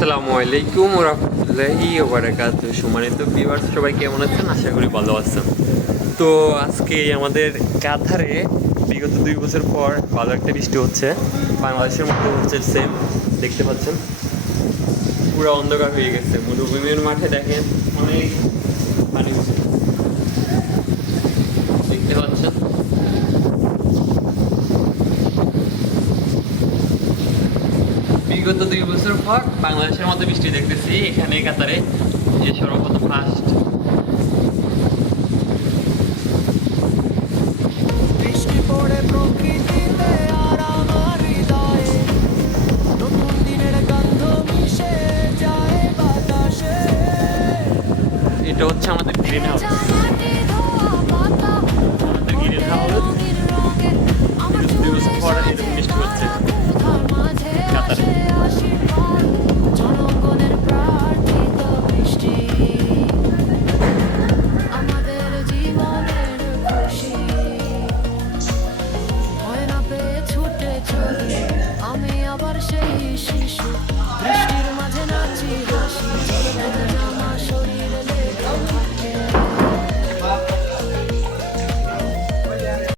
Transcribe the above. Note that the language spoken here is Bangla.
আসসালামু আলাইকুম ওয়া রাহমাতুল্লাহি ওয়া বারাকাতুহু। সম্মানিত ভিউয়ার্স, সবাই কেমন আছেন? আশা করি ভালো আছেন। তো আজকে আমাদের কাতারে বিগত 2 বছর পর ভালো একটা বৃষ্টি হচ্ছে। বাংলাদেশের মতো হচ্ছে, সেম দেখতে পাচ্ছেন পুরো অন্ধকার হয়ে গেছে। মরুভূমির মাঠে দেখেন অনেক পানি হচ্ছে, দেখতে পাচ্ছেন। বিগত 2 বছর পর বাংলাদেশের মতো বৃষ্টি দেখতেছি এখানে কাতারে, যে সর্বপ্রথম ফার্স্ট। বৃষ্টি পড়ে প্রকৃতিতে আর আমার হৃদয়ে, নতুন দিনের গন্ধ মিশে যায় বাতাসে। এটা হচ্ছে আমাদের গ্রিন হাউস।